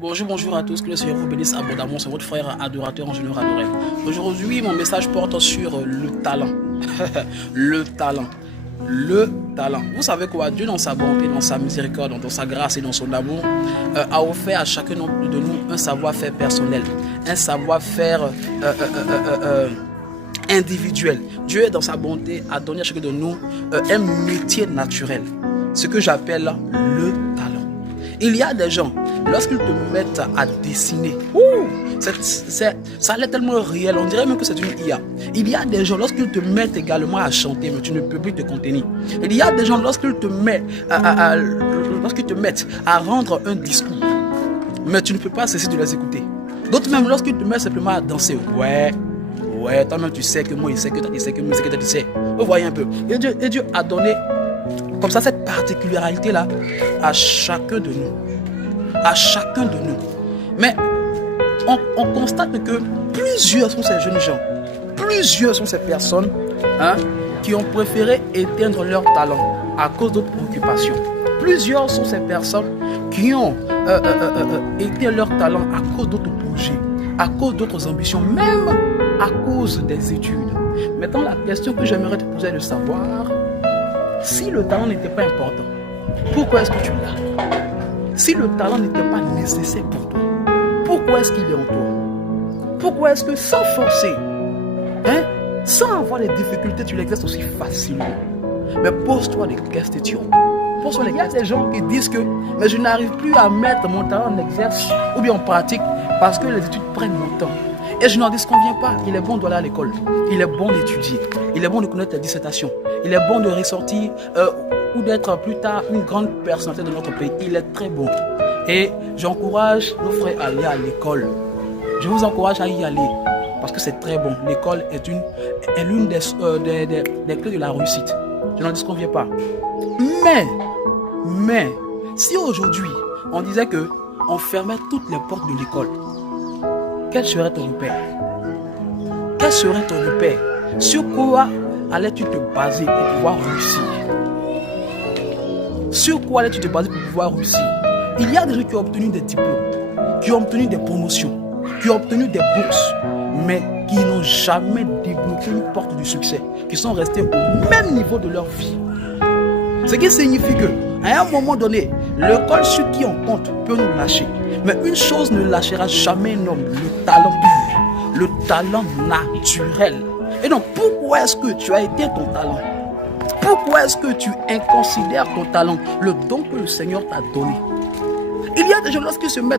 Bonjour à tous, que le Seigneur vous bénisse abondamment, c'est votre frère adorateur ingénieur adoré. Aujourd'hui, mon message porte sur le talent. le talent. Le talent. Vous savez quoi? Dieu dans sa bonté, dans sa miséricorde, dans sa grâce et dans son amour, a offert à chacun de nous un savoir-faire personnel, un savoir-faire individuel. Dieu dans sa bonté a donné à chacun de nous un métier naturel, ce que j'appelle le talent. Il y a des gens, lorsqu'ils te mettent à dessiner, ça a l'air tellement réel, on dirait même que c'est une IA. Il y a des gens, lorsqu'ils te mettent également à chanter, mais tu ne peux plus te contenir. Il y a des gens, lorsqu'ils te mettent à rendre un discours, mais tu ne peux pas cesser de les écouter. D'autres même, lorsqu'ils te mettent simplement à danser, ouais, toi-même tu sais que moi, il sait que toi, tu sais que moi, il sait que toi, tu sais. Vous voyez un peu. Et Dieu a donné comme ça cette particularité-là à chacun de nous. À chacun de nous. Mais on constate que plusieurs sont ces jeunes gens, plusieurs sont ces personnes qui ont préféré éteindre leur talent à cause d'autres préoccupations. Plusieurs sont ces personnes qui ont éteint leur talent à cause d'autres projets, à cause d'autres ambitions, même à cause des études. Maintenant, la question que j'aimerais te poser est de savoir, si le talent n'était pas important, pourquoi est-ce que tu l'as? Si le talent n'était pas nécessaire pour toi, pourquoi est-ce qu'il est en toi? Pourquoi est-ce que sans forcer, sans avoir des difficultés, tu l'exerces aussi facilement? Mais pose-toi des questions. Il y a des gens qui disent que mais je n'arrive plus à mettre mon talent en exerce ou bien en pratique parce que les études prennent mon temps. Et je n'en disconviens pas. Il est bon d'aller à l'école. Il est bon d'étudier. Il est bon de connaître la dissertation. Il est bon de ressortir ou d'être plus tard une grande personnalité de notre pays. Il est très bon. Et j'encourage nos frères à aller à l'école. Je vous encourage à y aller parce que c'est très bon. L'école est l'une des clés de la réussite. Je n'en disconviens pas. Mais, si aujourd'hui, on disait qu'on fermait toutes les portes de l'école, quel serait ton repère? Quel serait ton repère? Sur quoi allais-tu te baser pour pouvoir réussir? Sur quoi allais-tu te baser pour pouvoir réussir? Il y a des gens qui ont obtenu des diplômes, qui ont obtenu des promotions, qui ont obtenu des bourses, mais qui n'ont jamais débloqué une porte du succès, qui sont restés au même niveau de leur vie. Ce qui signifie qu'à un moment donné, l'école sur qui on compte peut nous lâcher. Mais une chose ne lâchera jamais un homme, le talent pur, le talent naturel. Et donc, pourquoi est-ce que tu as éteint ton talent? Pourquoi est-ce que tu inconsidères ton talent, le don que le Seigneur t'a donné? Il y a des gens lorsqu'ils se mettent